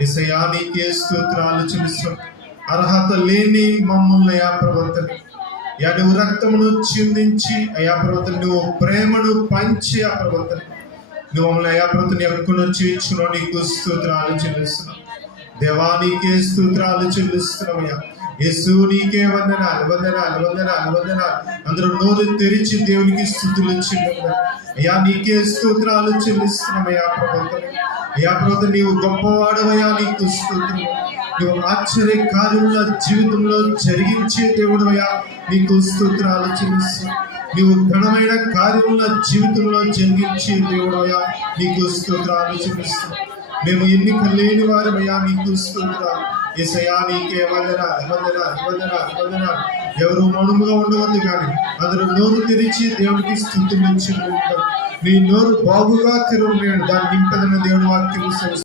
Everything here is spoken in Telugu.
యేసయ్యా నీకే స్తోత్రాలు చెల్లిస్తున్నాం. అర్హత లేని మమ్మల్ని అయా ప్రవర్తని నువ్వు రక్తమును చిందించి అయా ప్రవర్తన నువ్వు ప్రేమను పంచి ఆ ప్రవర్తన నువ్వు మమ్మల్ని అయా ప్రవర్తన ఎక్కువ చేర్చున్నావు. నీకు స్తోత్రాలు చెల్లిస్తున్నాం. దేవా నీకే స్తోత్రాలు చెల్లిస్తున్నామయ్యా. యేసు నీకే వందనాలు వందనాలు వందనాలు వందనాలు. అందరూ నోరు తెరిచి దేవునికి స్తుతులు చెల్లిద్దాం. అయ్యా నీకే స్తోత్రాలు చెల్లిస్తున్నామయ్యా ప్రవర్తన. అయ్యా ప్రవర్తన నీవు గొప్పవాడవయ్యా. నీకు స్తోత్రం. నువ్వు ఆశ్చర్య కార్యముల జీవితంలో జరిగించే దేవుడవయ్యా. నీకు స్తోత్రాలు చెల్లిస్తున్నాం. నీవు ఘనమైన కార్యముల జీవితంలో జరిగించే దేవుడవయ్యా. నీకు స్తోత్రాలు చెల్లిస్తున్నాం. మేము ఎన్నిక లేని వారమయ్యా. నీకు స్తోత్రాలు. యేసయ్యా నీకే వందనాలు వందనాలు వందనాలు వందనాలు. ఎవరు మౌనముగా ఉండవద్దు కానీ అందరూ నోరు తెరిచి దేవునికి స్తుతులు చెల్లిద్దాం. నీ నోరు బాగుగా తెరవలేడు, దాన్ని నింపదన్న దేవుని వాక్యం